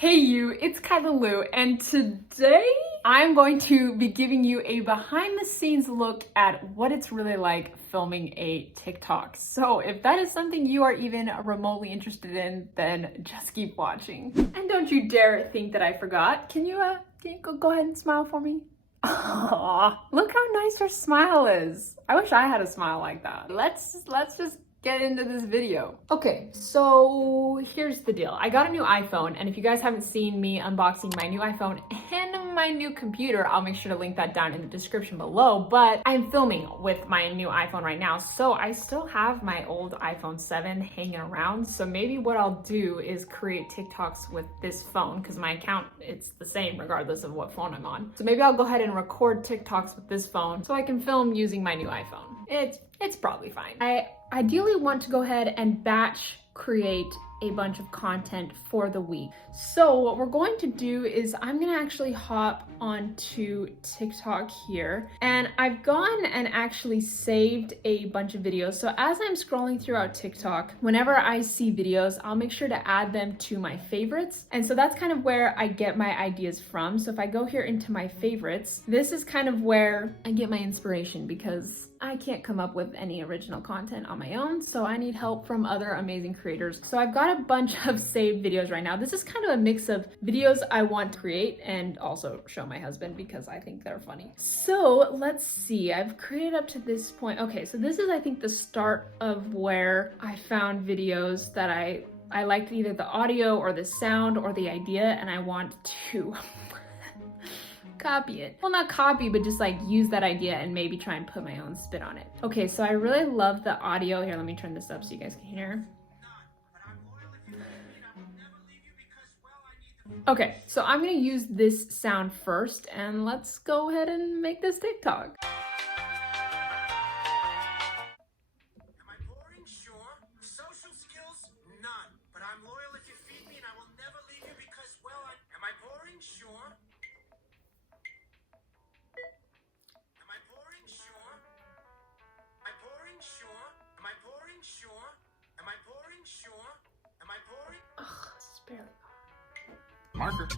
Hey you, it's Kyla Lou, and today I'm going to be giving you a behind the scenes look at what it's really like filming a TikTok. So if that is something you are even remotely interested in, then just keep watching. And don't you dare think that I forgot. Can you go ahead and smile for me? Aww, look how nice her smile is. I wish I had a smile like that. Let's just get into this video. Okay, so here's the deal. I got a new iPhone, and if you guys haven't seen me unboxing my new iPhone and my new computer, I'll make sure to link that down in the description below, but I'm filming with my new iPhone right now, so I still have my old iPhone 7 hanging around, so maybe what I'll do is create TikToks with this phone, because my account, it's the same regardless of what phone I'm on. So maybe I'll go ahead and record TikToks with this phone so I can film using my new iPhone. It's probably fine. I ideally want to go ahead and batch create a bunch of content for the week. So what we're going to do is I'm gonna actually hop onto TikTok here, and I've gone and actually saved a bunch of videos. So as I'm scrolling throughout TikTok, whenever I see videos, I'll make sure to add them to my favorites. And so that's kind of where I get my ideas from. So if I go here into my favorites, this is kind of where I get my inspiration, because I can't come up with any original content on my own, so I need help from other amazing creators. So I've got a bunch of saved videos right now. This is kind of a mix of videos I want to create and also show my husband because I think they're funny. So let's see, I've created up to this point. Okay, so this is, I think, the start of where I found videos that I liked either the audio or the sound or the idea, and I want to copy it. Well, not copy, but just like use that idea and maybe try and put my own spin on it. Okay, so I really love the audio. Here, let me turn this up so you guys can hear. Okay, so I'm gonna use this sound first, and let's go ahead and make this TikTok. Ugh, this is barely on. Marker.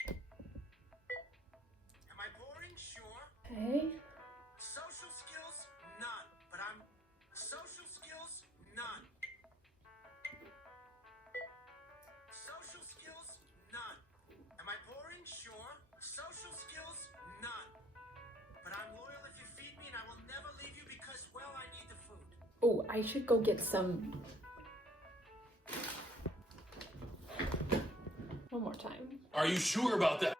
Am I boring? Sure. Okay. Social skills? None. But I'm... Social skills? None. Social skills? None. Am I boring? Sure. Social skills? None. But I'm loyal if you feed me, and I will never leave you because, well, I need the food. Oh, I should go get some. One more time. Are you sure about that?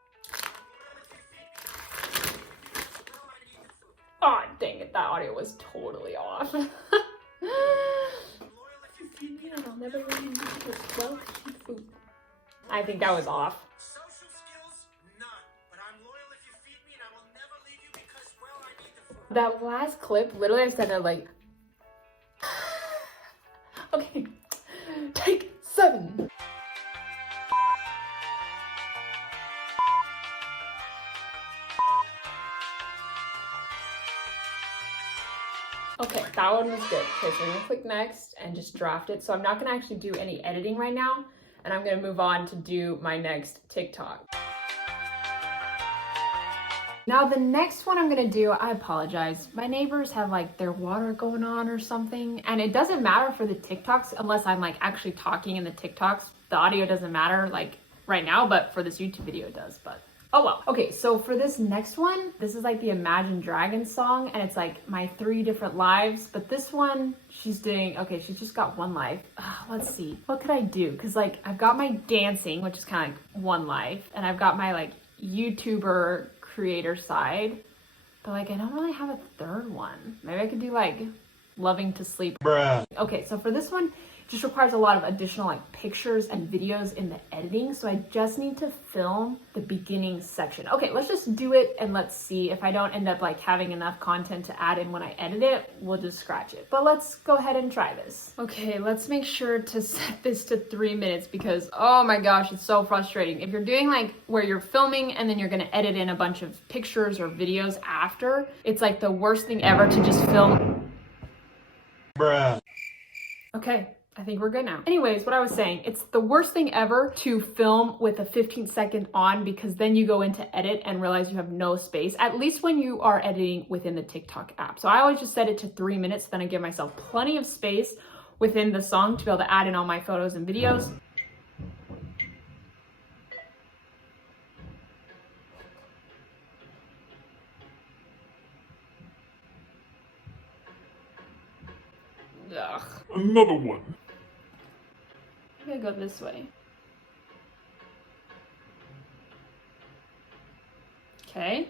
Oh, dang it, that audio was totally off. I think that was off. Social skills? None. But I'm loyal if you feed me, and I will never leave you because, well, I need the food. That last clip, literally I said it like... Okay, take 7. Okay, that one was good. Okay, so we're gonna click next and just draft it. So I'm not gonna actually do any editing right now, and I'm gonna move on to do my next TikTok. Now the next one I'm gonna do, I apologize. My neighbors have like their water going on or something, and it doesn't matter for the TikToks unless I'm like actually talking in the TikToks. The audio doesn't matter like right now, but for this YouTube video it does, but oh well. Okay, so for this next one, this is like the Imagine Dragons song, and it's like my 3 different lives, but this one, she's doing, okay, she's just got 1 life. Let's see, what could I do? Because like, I've got my dancing, which is kind of like 1 life, and I've got my like YouTuber creator side, but like, I don't really have a 3rd one. Maybe I could do like loving to sleep. Bruh. Okay, so for this one, it just requires a lot of additional like pictures and videos in the editing, so I just need to film the beginning section. Okay, let's just do it and let's see. If I don't end up like having enough content to add in when I edit it, we'll just scratch it. But let's go ahead and try this. Okay, let's make sure to set this to 3 minutes because oh my gosh, it's so frustrating. If you're doing like where you're filming and then you're gonna edit in a bunch of pictures or videos after, it's like the worst thing ever to just film. Bruh. Okay, I think we're good now. Anyways, what I was saying, it's the worst thing ever to film with a 15-second on, because then you go into edit and realize you have no space, at least when you are editing within the TikTok app. So I always just set it to 3 minutes, then I give myself plenty of space within the song to be able to add in all my photos and videos. Ugh. Another one. I'm gonna go this way. Okay.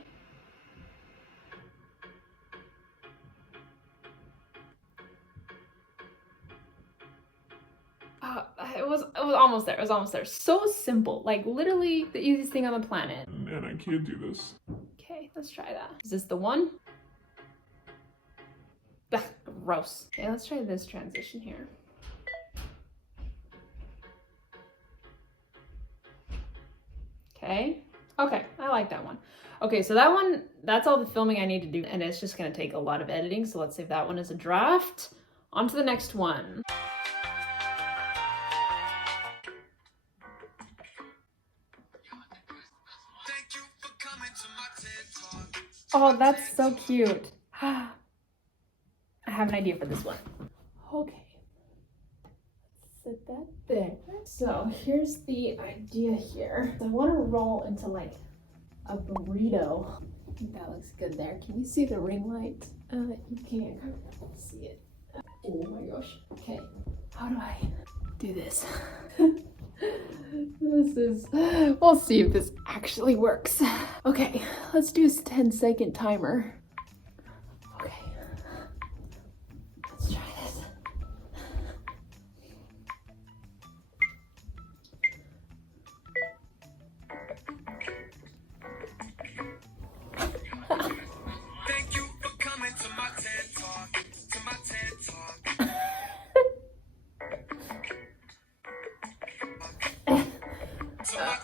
It was almost there. It was almost there. So simple. Like literally the easiest thing on the planet. Man, I can't do this. Okay, let's try that. Is this the one? Ugh, gross. Okay, let's try this transition here. Okay. Okay, I like that one. Okay, so that one, that's all the filming I need to do, and it's just gonna take a lot of editing, so let's save that one as a draft. On to the next one. Oh, that's so cute. I have an idea for this one. Okay. Let's set that there. So here's the idea here. I want to roll into like a burrito. I think that looks good there. Can you see the ring light? You can't see it. Oh my gosh. Okay. How do I do this? We'll see if this actually works. Okay, let's do a 10-second timer. Okay, let's try this. Thank you for coming to my TED Talk. To my TED Talk.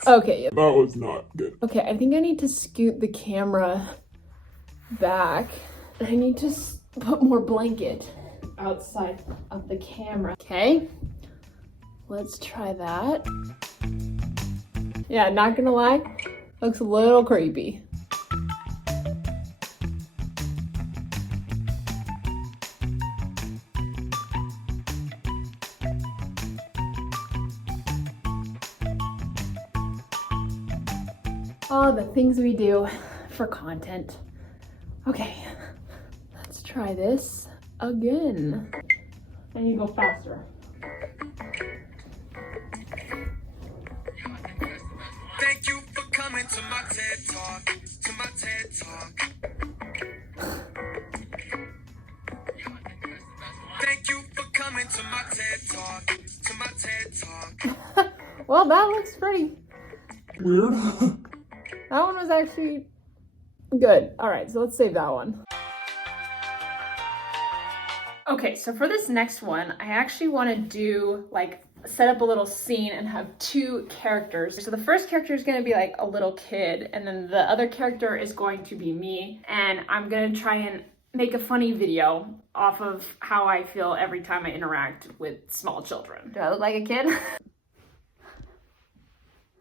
Okay, yeah. That was not good. Okay, I think I need to scoot the camera back. I need to put more blanket outside of the camera. Okay, let's try that. Yeah, not gonna lie, looks a little creepy. Oh, the things we do for content. Okay, let's try this again. I need to go faster. Thank you for coming to my TED Talk. To my TED Talk. Thank you for coming to my TED Talk. To my TED Talk. Well, that looks pretty. Weird. That one was actually good. All right, so let's save that one. Okay, so for this next one, I actually want to do like set up a little scene and have two characters. So the first character is going to be like a little kid, and then the other character is going to be me, and I'm going to try and make a funny video off of how I feel every time I interact with small children. Do I look like a kid?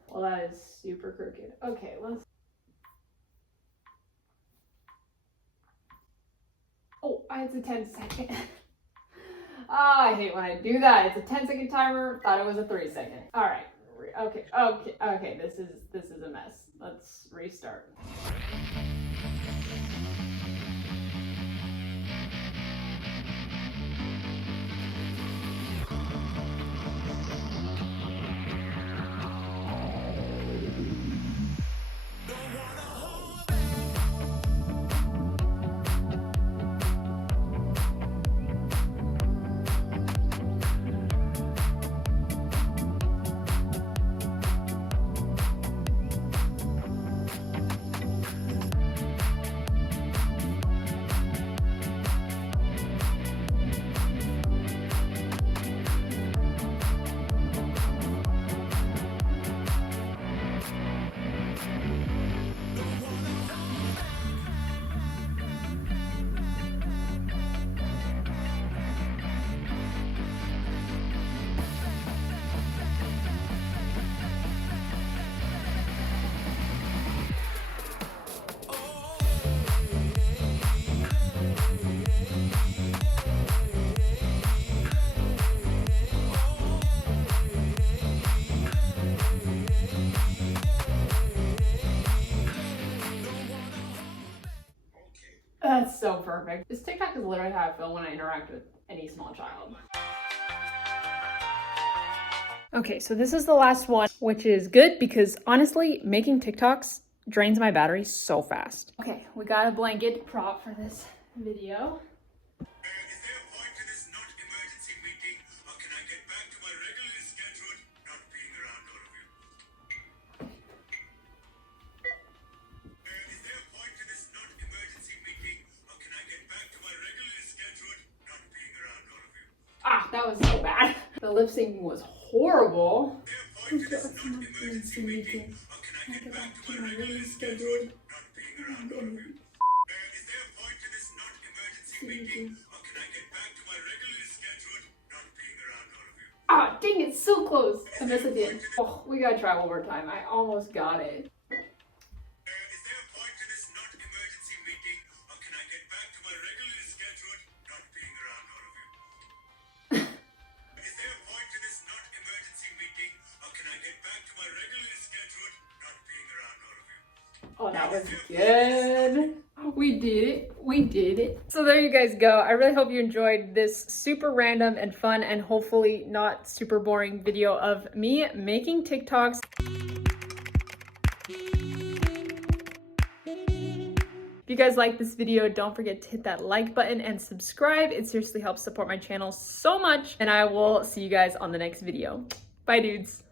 Well, that is super crooked. Okay, let's... Oh, it's a 10-second. I hate when I do that. It's a 10-second timer. Thought it was a 3-second. All right. Okay. This is a mess. Let's restart. That's so perfect. This TikTok is literally how I feel when I interact with any small child. Okay, so this is the last one, which is good because honestly, making TikToks drains my battery so fast. Okay, we got a blanket prop for this video. Is there a point to this not emergency meeting, or can I get back to my regularly scheduled not being around all of you? Is there a point to this not emergency meeting, or can I get back to my regularly scheduled not being around all of you? Ah, that was so bad. The lip syncing was horrible. Is there a point to this not emergency meeting, or can I get back to my regularly scheduled not being around all of you? Is there a point to this not emergency meeting, or can I get back to my regularly scheduled not being around all of you? Ah, dang it, so close. I missed it again. Oh, we gotta try one more time. I almost got it. Is there a point to this not emergency meeting, or can I get back to my regularly scheduled not being around all of you? Is there a point to this not emergency meeting, or can I get back to my regularly scheduled not being around all of you? Oh, that was good. We did it. We did it. So there you guys go. I really hope you enjoyed this super random and fun and hopefully not super boring video of me making TikToks. If you guys like this video, don't forget to hit that like button and subscribe. It seriously helps support my channel so much. And I will see you guys on the next video. Bye, dudes.